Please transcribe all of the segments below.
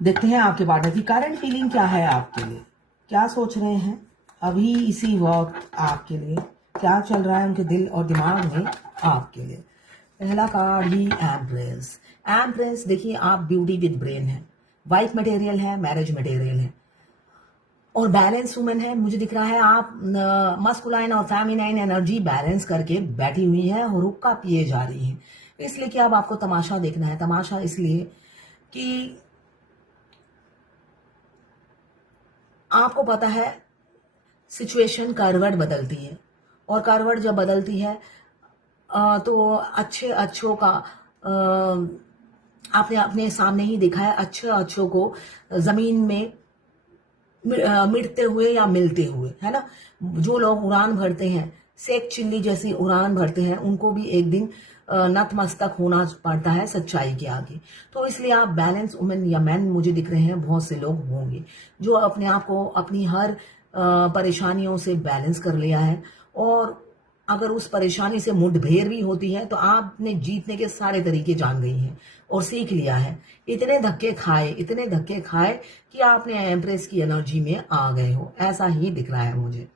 देखते हैं आपके पार्टनर की करंट फीलिंग क्या है आपके लिए, क्या सोच रहे हैं अभी इसी वक्त आपके लिए, क्या चल रहा है उनके दिल और दिमाग में आपके लिए। पहला कार्ड ही एम्प्रेस। एम्प्रेस देखिए, आप ब्यूटी विद ब्रेन है, वाइफ मटेरियल है, मैरिज मटेरियल है और बैलेंस वुमेन है। मुझे दिख रहा है आप मस्कुलाइन और फेमिनाइन एनर्जी बैलेंस करके बैठी हुई है और हुक्का पिए जा रही है। इसलिए कि अब आपको तमाशा देखना है। तमाशा इसलिए कि आपको पता है सिचुएशन करवट बदलती है और करवट जब बदलती है तो अच्छे अच्छों का आपने अपने सामने ही देखा है, अच्छे अच्छों को जमीन में मिटते हुए या मिलते हुए, है ना। जो लोग उड़ान भरते हैं, शेख चिल्ली जैसी उड़ान भरते हैं, उनको भी एक दिन नतमस्तक होना पड़ता है सच्चाई के आगे। तो इसलिए आप बैलेंस वुमेन या मैन मुझे दिख रहे हैं, बहुत से लोग होंगे जो अपने आप को अपनी हर परेशानियों से बैलेंस कर लिया है और अगर उस परेशानी से मुठभेड़ भी होती है तो आपने जीतने के सारे तरीके जान गई हैं और सीख लिया है। इतने धक्के खाए, इतने धक्के खाए कि आपने एम्प्रेस की एनर्जी में आ गए हो, ऐसा ही दिख रहा है मुझे।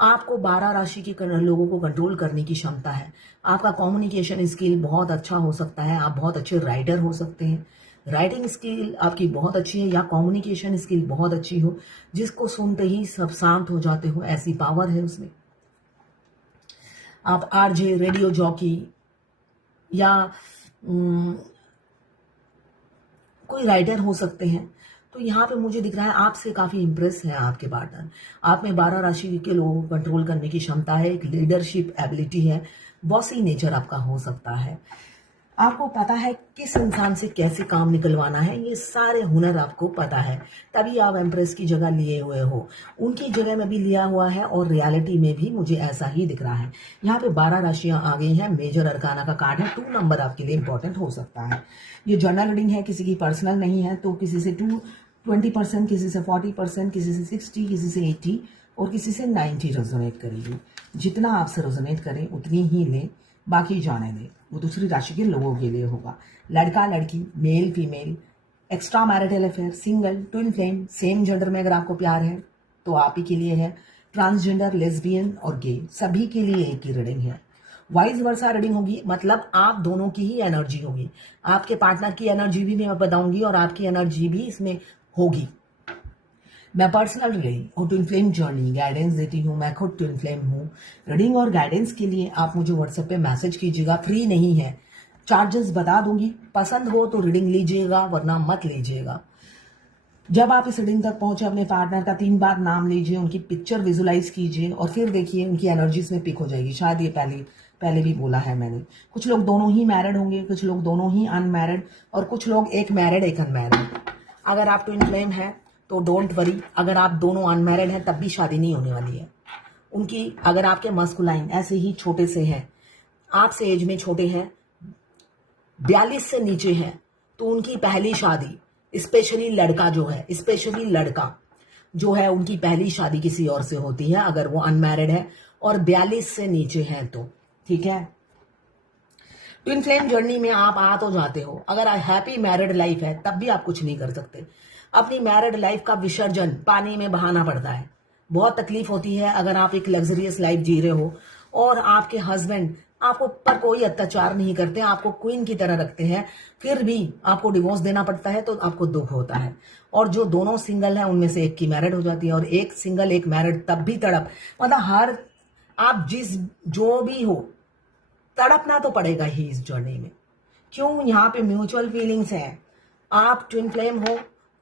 आपको 12 राशि के लोगों को कंट्रोल करने की क्षमता है। आपका कम्युनिकेशन स्किल बहुत अच्छा हो सकता है, आप बहुत अच्छे राइटर हो सकते हैं। राइटिंग स्किल आपकी बहुत अच्छी है या कम्युनिकेशन स्किल बहुत अच्छी हो, जिसको सुनते ही सब शांत हो जाते हो, ऐसी पावर है उसमें। आप आरजे, रेडियो जॉकी या कोई राइटर हो सकते हैं। तो यहाँ पे मुझे दिख रहा है आपसे काफी इंप्रेस है आपके पार्टनर। आप में 12 राशि के लोगों को कंट्रोल करने की क्षमता है, एक लीडरशिप एबिलिटी है, बॉसी नेचर आपका हो सकता है। आपको पता है किस इंसान से कैसे काम निकलवाना है, ये सारे हुनर आपको पता है, तभी आप एम्प्रेस की जगह लिए हुए हो। उनकी जगह में भी लिया हुआ है और रियलिटी में भी मुझे ऐसा ही दिख रहा है। यहाँ पे 12 राशियां आ गई हैं, मेजर अरकाना का कार्ड है, 2 नंबर आपके लिए इंपॉर्टेंट हो सकता है। ये जनरल रीडिंग है, किसी की पर्सनल नहीं है, तो किसी से 20%, किसी से 40%, किसी से 60, किसी से 80 और किसी से 90 रेजोनेट करेगी। जितना आपसे रेजोनेट करें उतनी ही लें, बाकी जाने दें, वो दूसरी राशि के लोगों के लिए होगा। लड़का लड़की, male female, extra marital affair, single, twin flame, same gender में अगर आपको प्यार है तो आप ही के लिए है। ट्रांसजेंडर, लेस्बियन और गे, सभी के लिए एक ही रीडिंग है। वाइस वर्सा रीडिंग होगी, मतलब आप दोनों की ही एनर्जी होगी। आपके पार्टनर की एनर्जी भी मैं बताऊंगी और आपकी एनर्जी भी इसमें होगी। मैं पर्सनल रीडिंग और ट्विन फ्लेम जर्नी गाइडेंस देती हूँ, मैं खुद ट्विन फ्लेम हूँ। रीडिंग और गाइडेंस के लिए आप मुझे व्हाट्सएप पे मैसेज कीजिएगा, फ्री नहीं है, चार्जेस बता दूंगी। पसंद हो तो रीडिंग लीजिएगा, वरना मत लीजिएगा। जब आप इस रीडिंग तक पहुंचे, अपने पार्टनर का 3 बार नाम लीजिए, उनकी पिक्चर विजुलाइज कीजिए और फिर देखिए उनकी एनर्जीज में पिक हो जाएगी। शायद ये पहले भी बोला है मैंने। कुछ लोग दोनों ही मैरिड होंगे, कुछ लोग दोनों ही अनमैरिड और कुछ लोग एक मैरिड एक अनमैरिड। अगर आप ट्विन फ्लेम है तो डोंट वरी, अगर आप दोनों अनमैरिड हैं तब भी शादी नहीं होने वाली है उनकी। अगर आपके मस्कुलाइन ऐसे ही छोटे से हैं, आपसे एज में छोटे हैं, 42 से नीचे हैं, तो उनकी पहली शादी, स्पेशली लड़का जो है उनकी पहली शादी किसी और से होती है अगर वो अनमैरिड है और 42 से नीचे हैं तो, ठीक है। ट्विन फ्लेम जर्नी में आप आ तो जाते हो, अगर हैप्पी मैरिड लाइफ है तब भी आप कुछ नहीं कर सकते। अपनी मैरिड लाइफ का विसर्जन पानी में बहाना पड़ता है, बहुत तकलीफ होती है। अगर आप एक लग्जरियस लाइफ जी रहे हो और आपके हस्बैंड आपको पर कोई अत्याचार नहीं करते, आपको क्वीन की तरह रखते हैं, फिर भी आपको डिवोर्स देना पड़ता है तो आपको दुख होता है। और जो दोनों सिंगल हैं उनमें से एक की मैरिड हो जाती है और एक सिंगल एक मैरिड, तब भी तड़प, मतलब हर आप जिस जो भी हो तड़पना तो पड़ेगा ही इस जर्नी में। क्यों? यहाँ पे म्यूचुअल फीलिंग्स हैं। आप ट्विन फ्लेम हो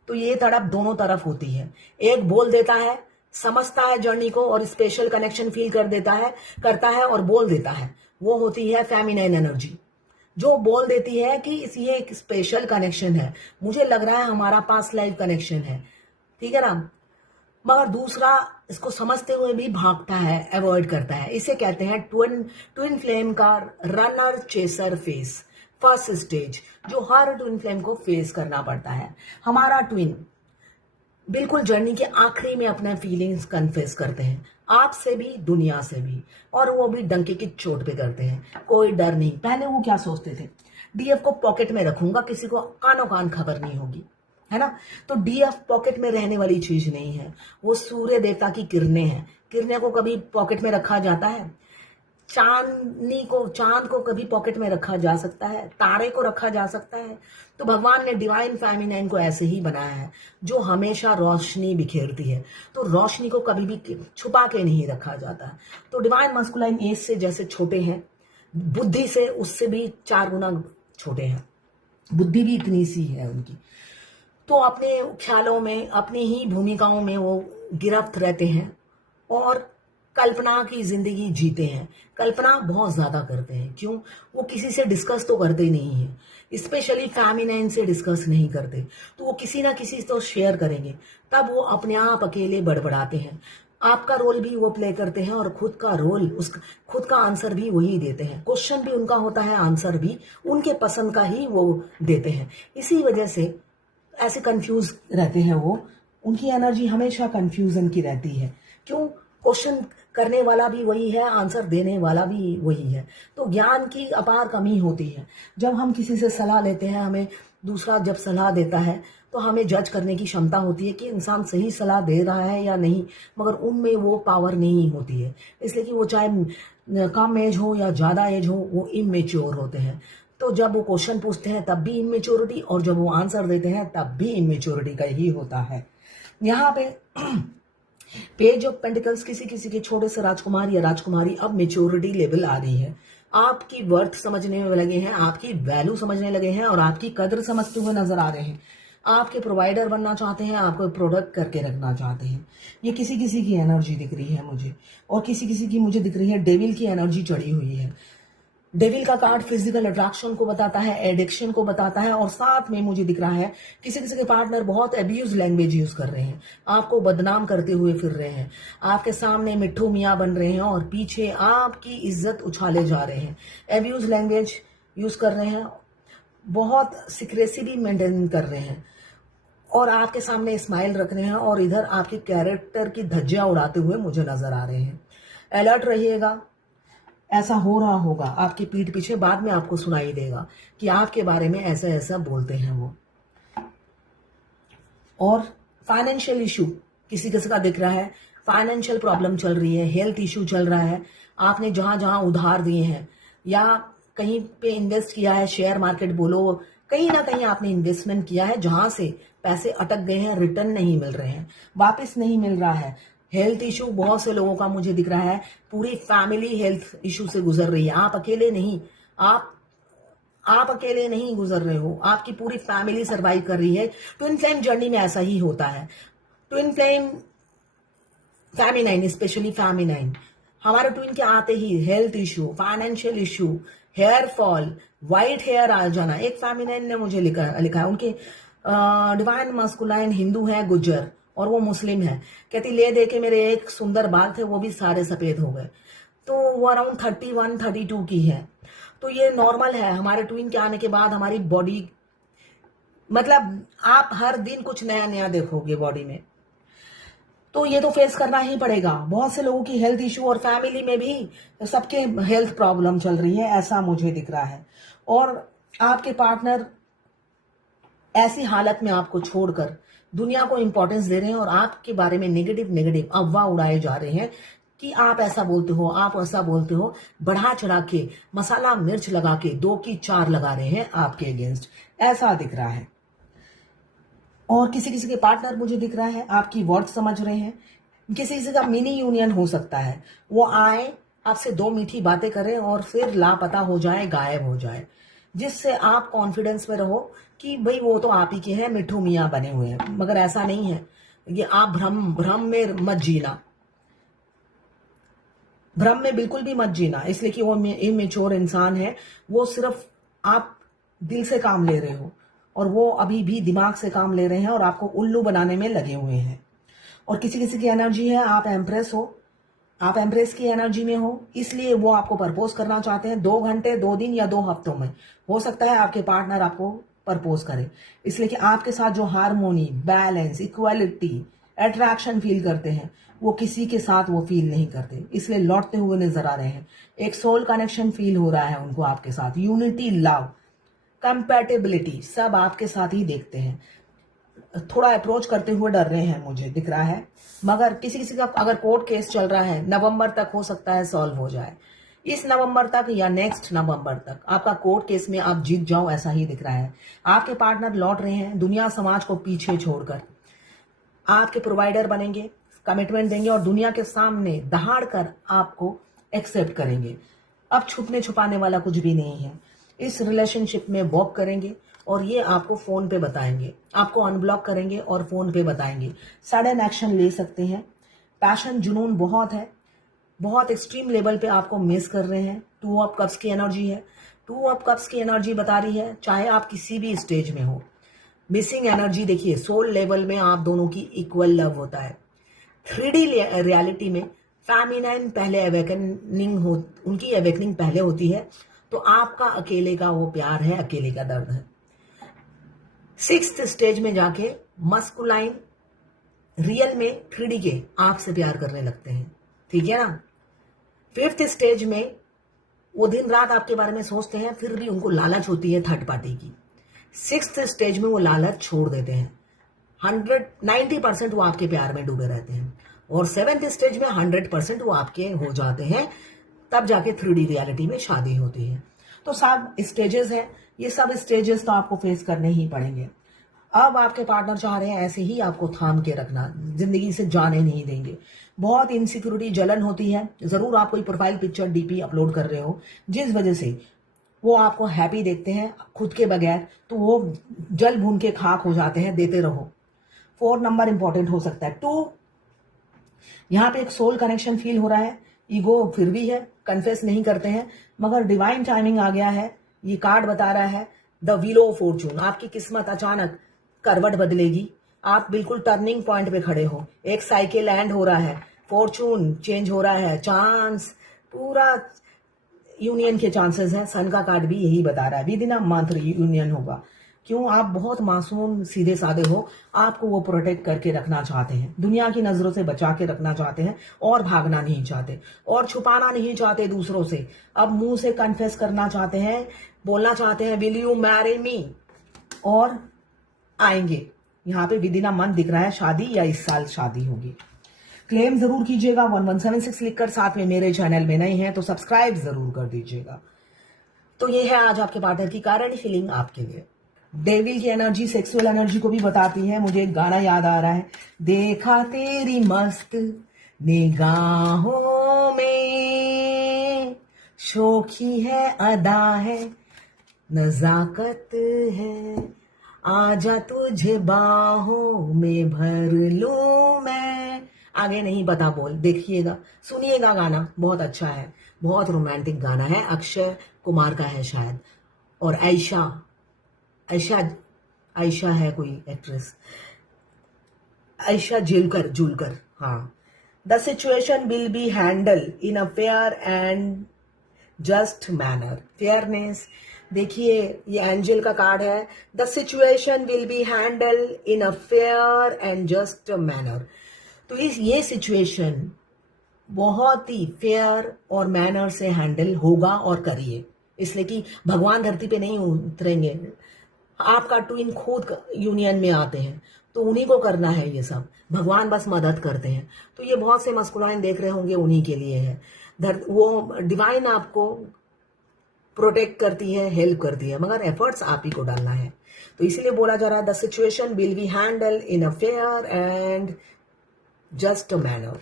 तो ये तड़प दोनों तरफ होती है। एक बोल देता है, समझता है जर्नी को और स्पेशल कनेक्शन फील करता है और बोल देता है, वो होती है फेमिनाइन एनर्जी, जो बोल देती है कि ये एक स्पेशल कनेक्शन है, मुझे लग रहा है हमारा पास्ट लाइफ कनेक्शन है, ठीक है ना। मगर दूसरा इसको समझते हुए भी भागता है, अवॉइड करता है। इसे कहते हैं ट्विन फ्लेम का runner chaser face, first stage, जो हर ट्विन फ्लेम को फेस करना पड़ता है। हमारा ट्विन बिल्कुल जर्नी के आखिरी में अपने फीलिंग्स कन्फेस करते हैं, आपसे भी दुनिया से भी, और वो भी डंके की चोट पे करते हैं, कोई डर नहीं। पहले वो क्या सोचते थे, डीएफ को पॉकेट में रखूंगा, किसी को कानो कान खबर नहीं होगी, है ना। तो डी एफ पॉकेट में रहने वाली चीज नहीं है, वो सूर्य देवता की किरणें हैं। किरणें को कभी पॉकेट में रखा जाता है? चांद को कभी पॉकेट में रखा जा सकता है? तारे को रखा जा सकता है? तो भगवान ने डिवाइन फेमिनाइन को ऐसे ही बनाया है, जो हमेशा रोशनी बिखेरती है। तो रोशनी को कभी भी छुपा के नहीं रखा जाता। तो डिवाइन मस्कुलाइन एज से जैसे छोटे हैं, बुद्धि से उससे भी 4 गुना छोटे हैं, बुद्धि भी इतनी सी है उनकी। तो अपने ख्यालों में, अपनी ही भूमिकाओं में वो गिरफ्त रहते हैं और कल्पना की जिंदगी जीते हैं। कल्पना बहुत ज्यादा करते हैं। क्यों? वो किसी से डिस्कस तो करते ही नहीं है, स्पेशली फेमिनाइन से डिस्कस नहीं करते। तो वो किसी ना किसी से तो शेयर करेंगे, तब वो अपने आप अकेले बड़बड़ाते हैं। आपका रोल भी वो प्ले करते हैं और खुद का आंसर भी वही देते हैं। क्वेश्चन भी उनका होता है, आंसर भी उनके पसंद का ही वो देते हैं। इसी वजह से ऐसे कंफ्यूज रहते हैं वो। उनकी एनर्जी हमेशा कंफ्यूजन की रहती है। क्यों? क्वेश्चन करने वाला भी वही है, आंसर देने वाला भी वही है। तो ज्ञान की अपार कमी होती है। जब हम किसी से सलाह लेते हैं, हमें दूसरा जब सलाह देता है तो हमें जज करने की क्षमता होती है कि इंसान सही सलाह दे रहा है या नहीं, मगर उनमें वो पावर नहीं होती है। इसलिए कि वो चाहे कम एज हो या ज्यादा एज हो, वो इमेच्योर होते हैं। तो जब वो क्वेश्चन पूछते हैं तब भी इमेच्योरिटी, और जब वो आंसर देते हैं तब भी इमेच्योरिटी का ही होता है। यहाँ पे पेज ऑफ पेंटिकल्स किसी किसी के छोटे से राजकुमार या राजकुमारी अब मेच्योरिटी लेवल आ रही है। आपकी वर्थ समझने में लगे हैं, आपकी वैल्यू समझने लगे हैं और आपकी कदर समझते हुए नजर आ रहे हैं। आपके प्रोवाइडर बनना चाहते हैं, आपको प्रोडक्ट करके रखना चाहते हैं। ये किसी किसी की एनर्जी दिख रही है मुझे, और किसी किसी की मुझे दिख रही है डेविल की एनर्जी चढ़ी हुई है। डेविल का कार्ड फिजिकल अट्रैक्शन को बताता है, एडिक्शन को बताता है, और साथ में मुझे दिख रहा है किसी किसी के पार्टनर बहुत अब्यूज लैंग्वेज यूज कर रहे हैं, आपको बदनाम करते हुए फिर रहे हैं, आपके सामने मिट्ठू मियाँ बन रहे हैं और पीछे आपकी इज्जत उछाले जा रहे हैं। अब्यूज लैंग्वेज यूज कर रहे हैं, बहुत सिक्रेसी भी मेंटेन कर रहे हैं, और आपके सामने स्माइल रख रहे हैं, और इधर आपके कैरेक्टर की धज्जियां उड़ाते हुए मुझे नजर आ रहे हैं। अलर्ट रहिएगा, ऐसा हो रहा होगा आपकी पीठ पीछे, बाद में आपको सुनाई देगा कि आपके बारे में ऐसा ऐसा बोलते हैं वो। और फाइनेंशियल इशू किसी किसी का दिख रहा है, फाइनेंशियल प्रॉब्लम चल रही है, हेल्थ इशू चल रहा है। आपने जहां जहां उधार दिए हैं या कहीं पे इन्वेस्ट किया है, शेयर मार्केट बोलो, कहीं ना कहीं आपने इन्वेस्टमेंट किया है जहां से पैसे अटक गए हैं, रिटर्न नहीं मिल रहे हैं, वापस नहीं मिल रहा है। हेल्थ इशू बहुत से लोगों का मुझे दिख रहा है, पूरी फैमिली हेल्थ इशू से गुजर रही है। आप अकेले नहीं, आप अकेले नहीं गुजर रहे हो, आपकी पूरी फैमिली सर्वाइव कर रही है। ट्विन फ्लेम जर्नी में ऐसा ही होता है। Twin flame feminine, specially feminine, हमारे ट्विन के आते ही health issue, financial issue, hair fall, white hair आ जाना। एक फेमिनाइन ने मुझे लिखा है, उनके डिवाइन मस्कुलाइन हिंदू है, गुज्जर, और वो मुस्लिम है। कहती ले दे के मेरे एक सुंदर बाल थे वो भी सारे सफेद हो गए। तो वो अराउंड 31-32 की है। तो ये नॉर्मल है, हमारे ट्विन के आने के बाद हमारी बॉडी, मतलब आप हर दिन कुछ नया नया देखोगे बॉडी में। तो ये तो फेस करना ही पड़ेगा। बहुत से लोगों की हेल्थ इशू, और फैमिली में भी सबके हेल्थ प्रॉब्लम चल रही है, ऐसा मुझे दिख रहा है। और आपके पार्टनर ऐसी हालत में आपको छोड़कर दुनिया को इंपॉर्टेंस दे रहे हैं, और आपके बारे में नेगेटिव अफवाह उड़ाए जा रहे हैं कि आप ऐसा बोलते हो, आप ऐसा बोलते हो, बढ़ा चढ़ा के मसाला मिर्च लगा के 2 की 4 लगा रहे हैं आपके अगेंस्ट, ऐसा दिख रहा है। और किसी किसी के पार्टनर मुझे दिख रहा है आपकी वर्थ समझ रहे हैं। किसी किसी का मिनी यूनियन हो सकता है, वो आए आपसे 2 मीठी बातें करें और फिर लापता हो जाए, गायब हो जाए, जिससे आप कॉन्फिडेंस में रहो कि भाई वो तो आप ही के हैं, मिठू मियाँ बने हुए हैं, मगर ऐसा नहीं है। ये आप भ्रम में मत जीना, भ्रम में बिल्कुल भी मत जीना, इसलिए कि वो इमेच्योर इंसान है। वो सिर्फ आप दिल से काम ले रहे हो, और वो अभी भी दिमाग से काम ले रहे हैं और आपको उल्लू बनाने में लगे हुए हैं। और किसी किसी की एनर्जी है, आप एम्प्रेस हो, आप एम्प्रेस की एनर्जी में हो, इसलिए वो आपको प्रपोज करना चाहते हैं 2 घंटे, 2 दिन या 2 हफ्तों में। हो सकता है आपके पार्टनर आपको प्रपोज करे, इसलिए कि आपके साथ जो harmony, balance, equality, attraction feel करते हैं, वो किसी के साथ वो फील नहीं करते, इसलिए लौटते हुए नजर आ रहे हैं। एक सोल कनेक्शन फील हो रहा है उनको आपके साथ, यूनिटी, लव, कंपैटिबिलिटी, सब आपके साथ ही देखते हैं। थोड़ा अप्रोच करते हुए डर रहे हैं, मुझे दिख रहा है। मगर किसी किसी का अगर कोर्ट केस चल रहा है, नवंबर तक हो सकता है सॉल्व हो जाए। इस नवंबर तक या नेक्स्ट नवंबर तक आपका कोर्ट केस में आप जीत जाओ, ऐसा ही दिख रहा है। आपके पार्टनर लौट रहे हैं दुनिया समाज को पीछे छोड़कर, आपके प्रोवाइडर बनेंगे, कमिटमेंट देंगे और दुनिया के सामने दहाड़ कर आपको एक्सेप्ट करेंगे। अब छुपने छुपाने वाला कुछ भी नहीं है। इस रिलेशनशिप में वॉक करेंगे और ये आपको फोन पे बताएंगे, आपको अनब्लॉक करेंगे और फोन पे बताएंगे। सडन एक्शन ले सकते हैं। पैशन जुनून बहुत है, बहुत एक्सट्रीम लेवल पे आपको मिस कर रहे हैं। 2 ऑफ कप्स की एनर्जी है। 2 ऑफ कप्स की एनर्जी बता रही है चाहे आप किसी भी स्टेज में हो, मिसिंग एनर्जी देखिए, सोल लेवल में आप दोनों की इक्वल लव होता है। 3D रियलिटी में फेमिनाइन पहले अवेकनिंग हो, उनकी अवेकनिंग पहले होती है, तो आपका अकेले का वो प्यार है, अकेले का दर्द है। 6th स्टेज में जाके मस्कुलाइन रियल में 3D के आपसे प्यार करने लगते हैं, ठीक है ना। 5th स्टेज में वो दिन रात आपके बारे में सोचते हैं, फिर भी उनको लालच होती है थर्ड पार्टी की। 6th स्टेज में वो लालच छोड़ देते हैं। 90% वो आपके प्यार में डूबे रहते हैं और 7th स्टेज में 100% वो आपके हो जाते हैं। तब जाके 3D रियलिटी में शादी होती है। तो सब स्टेजेस हैं, ये सब स्टेजेस तो आपको फेस करने ही पड़ेंगे। अब आपके पार्टनर चाह रहे हैं ऐसे ही आपको थाम के रखना, जिंदगी से जाने नहीं देंगे। बहुत इनसिक्योरिटी, जलन होती है। जरूर आप कोई प्रोफाइल पिक्चर डीपी अपलोड कर रहे हो जिस वजह से वो आपको हैप्पी देखते हैं खुद के बगैर, तो वो जल भून के खाक हो जाते हैं। देते रहो। 4 नंबर इंपॉर्टेंट हो सकता है। 2 यहाँ पे एक सोल कनेक्शन फील हो रहा है। ईगो फिर भी है, कन्फेस नहीं करते हैं, मगर डिवाइन टाइमिंग आ गया है। ये कार्ड बता रहा है द व्हील ऑफ फॉर्चून। आपकी किस्मत अचानक करवट बदलेगी। आप बिल्कुल टर्निंग पॉइंट पे खड़े हो। एक साइकिल एंड हो रहा है, फॉर्चून चेंज हो रहा है, चांस पूरा यूनियन के चांसेस हैं। सन का कार्ड भी यही बता रहा है, with in a month union होगा। क्यों? आप बहुत मासूम सीधे साधे हो, आपको वो प्रोटेक्ट करके रखना चाहते हैं, दुनिया की नजरों से बचा के रखना चाहते हैं और भागना नहीं चाहते और छुपाना नहीं चाहते दूसरों से। अब मुंह से कन्फेस करना चाहते हैं, बोलना चाहते हैं विल यू मैरी मी, और आएंगे। यहाँ पे विद इन अ मंथ दिख रहा है शादी, या इस साल शादी होगी। क्लेम जरूर कीजिएगा 1176 लिखकर। साथ में मेरे चैनल में नहीं है तो सब्सक्राइब जरूर कर दीजिएगा। तो ये है आज आपके पार्टनर की कारण फीलिंग आपके लिए। डेविल की एनर्जी सेक्सुअल एनर्जी को भी बताती है। मुझे एक गाना याद आ रहा है, देखा तेरी मस्त निगाहों में, शोखी है अदा है नजाकत है, आजा तुझे बाहों में भर लूं मैं। आगे नहीं बता बोल, देखिएगा सुनिएगा, गाना बहुत अच्छा है, बहुत रोमांटिक गाना है, अक्षय कुमार का है शायद। और आयशा आयशा आयशा है कोई एक्ट्रेस, आयशा जुलकर। हाँ। The situation will be handle in a fair and just manner. Fairness देखिए, ये एंजल का कार्ड है। The situation will be handle in a fair and just manner. तो ये सिचुएशन बहुत ही फेयर और मैनर से हैंडल होगा, और करिए, इसलिए कि भगवान धरती पे नहीं उतरेंगे। आपका ट्विन खुद यूनियन में आते हैं, तो उन्हीं को करना है ये सब, भगवान बस मदद करते हैं। तो ये बहुत से मस्कुलाइन देख रहे होंगे, उन्हीं के लिए है। वो डिवाइन आपको प्रोटेक्ट करती है, हेल्प करती है, मगर एफर्ट्स आप ही को डालना है। तो इसीलिए बोला जा रहा है the situation will be handle in a fair and just manner.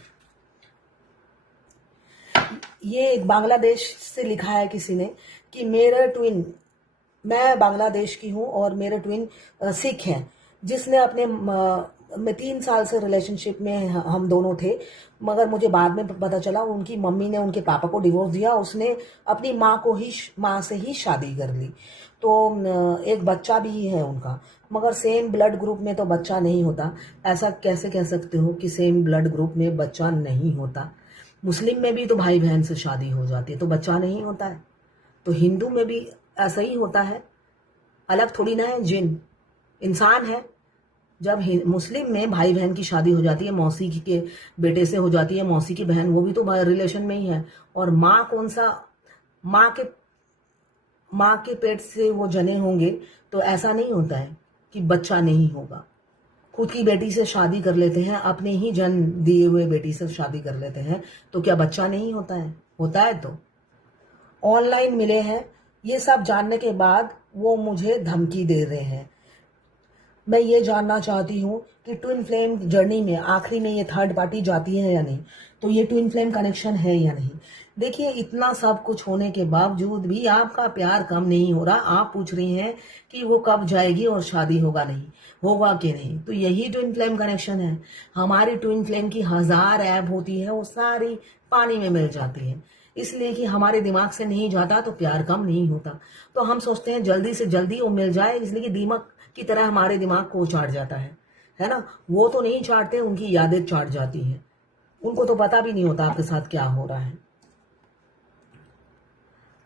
ये बांग्लादेश से लिखा है किसी ने कि मेरा ट्विन, मैं बांग्लादेश की हूँ और मेरे ट्विन सिख हैं, जिसने अपने मैं 3 साल से रिलेशनशिप में हम दोनों थे, मगर मुझे बाद में पता चला उनकी मम्मी ने उनके पापा को डिवोर्स दिया, उसने अपनी माँ से ही शादी कर ली। तो एक बच्चा भी है उनका, मगर सेम ब्लड ग्रुप में तो बच्चा नहीं होता। ऐसा कैसे कह सकते हो कि सेम ब्लड ग्रुप में बच्चा नहीं होता? मुस्लिम में भी तो भाई बहन से शादी हो जाती है तो बच्चा नहीं होता है, तो हिंदू में भी ऐसा ही होता है। अलग थोड़ी ना है, जिन इंसान है। जब मुस्लिम में भाई बहन की शादी हो जाती है, मौसी के बेटे से हो जाती है, मौसी की बहन, वो भी तो रिलेशन में ही है। और माँ कौन सा, माँ के पेट से वो जने होंगे, तो ऐसा नहीं होता है कि बच्चा नहीं होगा। खुद की बेटी से शादी कर लेते हैं, अपने ही जन्म दिए हुए बेटी से शादी कर लेते हैं, तो क्या बच्चा नहीं होता है? होता है। तो ऑनलाइन मिले हैं, ये सब जानने के बाद वो मुझे धमकी दे रहे हैं। मैं ये जानना चाहती हूँ कि ट्विन फ्लेम जर्नी में आखिरी में ये थर्ड पार्टी जाती है या नहीं, तो ये ट्विन फ्लेम कनेक्शन है या नहीं। देखिए, इतना सब कुछ होने के बावजूद भी आपका प्यार कम नहीं हो रहा। आप पूछ रही हैं कि वो कब जाएगी और शादी होगा नहीं, होगा कि नहीं। तो यही ट्विन फ्लेम कनेक्शन है। हमारी ट्विन फ्लेम की 1000 ऐप होती है, वो सारी पानी में मिल जाती है, इसलिए कि हमारे दिमाग से नहीं जाता तो प्यार कम नहीं होता। तो हम सोचते हैं जल्दी से जल्दी वो मिल जाए, इसलिए कि दीमक की तरह हमारे दिमाग को चाट जाता है ना। वो तो नहीं चाटते, उनकी यादें चाट जाती हैं। उनको तो पता भी नहीं होता आपके साथ क्या हो रहा है।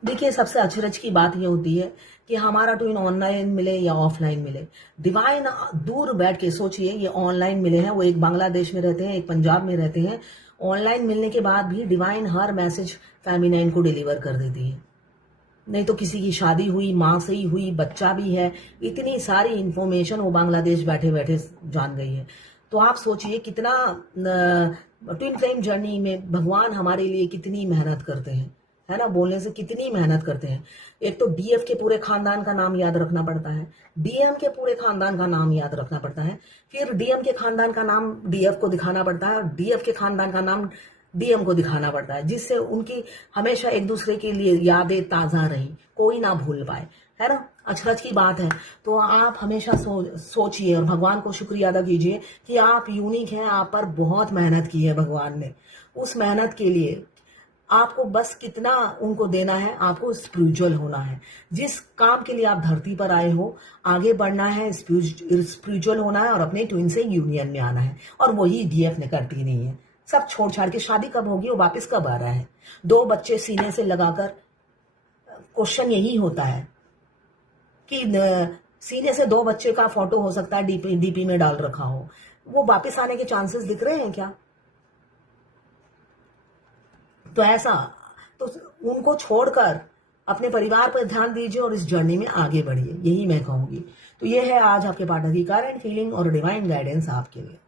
देखिए, सबसे अचरज की बात ये होती है कि हमारा ट्विन ऑनलाइन मिले या ऑफलाइन मिले, डिवाइन दूर बैठ के सोचिए। ये ऑनलाइन मिले हैं, वो एक बांग्लादेश में रहते हैं, एक पंजाब में रहते हैं। ऑनलाइन मिलने के बाद भी डिवाइन हर मैसेज फेमिनाइन को डिलीवर कर देती है। नहीं तो किसी की शादी हुई, माँ से ही हुई, बच्चा भी है, इतनी सारी इंफॉर्मेशन वो बांग्लादेश बैठे बैठे जान गई है। तो आप सोचिए कितना ट्विन फ्लेम जर्नी में भगवान हमारे लिए कितनी मेहनत करते हैं, है ना। बोलने से कितनी मेहनत करते हैं। एक तो डीएफ के पूरे खानदान का नाम याद रखना पड़ता है, डीएम के पूरे खानदान का नाम याद रखना पड़ता है, फिर डीएम के खानदान का नाम डीएफ को दिखाना पड़ता है, डीएफ के खानदान का नाम डीएम को दिखाना पड़ता है, जिससे उनकी हमेशा एक दूसरे के लिए यादें ताजा रही, कोई ना भूल पाए, है ना। अचरज की बात है। तो आप हमेशा सोचिए और भगवान को शुक्रिया अदा कीजिए कि आप यूनिक हैं, आप पर बहुत मेहनत की है भगवान ने। उस मेहनत के लिए आपको बस कितना उनको देना है, आपको स्पिरिचुअल होना है। जिस काम के लिए आप धरती पर आए हो, आगे बढ़ना है, स्पिरिचुअल होना है और अपने ट्विन से यूनियन में आना है। और वही डीएफ ने करती नहीं है। सब छोड़ छाड़ के शादी कब होगी, वो वापस कब आ रहा है। 2 बच्चे सीने से लगाकर, क्वेश्चन यही होता है कि सीने से 2 बच्चे का फोटो हो सकता है डीपी में डाल रखा हो, वो वापस आने के चांसेस दिख रहे हैं क्या? तो ऐसा तो उनको छोड़कर अपने परिवार पर ध्यान दीजिए और इस जर्नी में आगे बढ़िए, यही मैं कहूंगी। तो ये है आज आपके पार्टनर की करंट फीलिंग और डिवाइन गाइडेंस आपके लिए।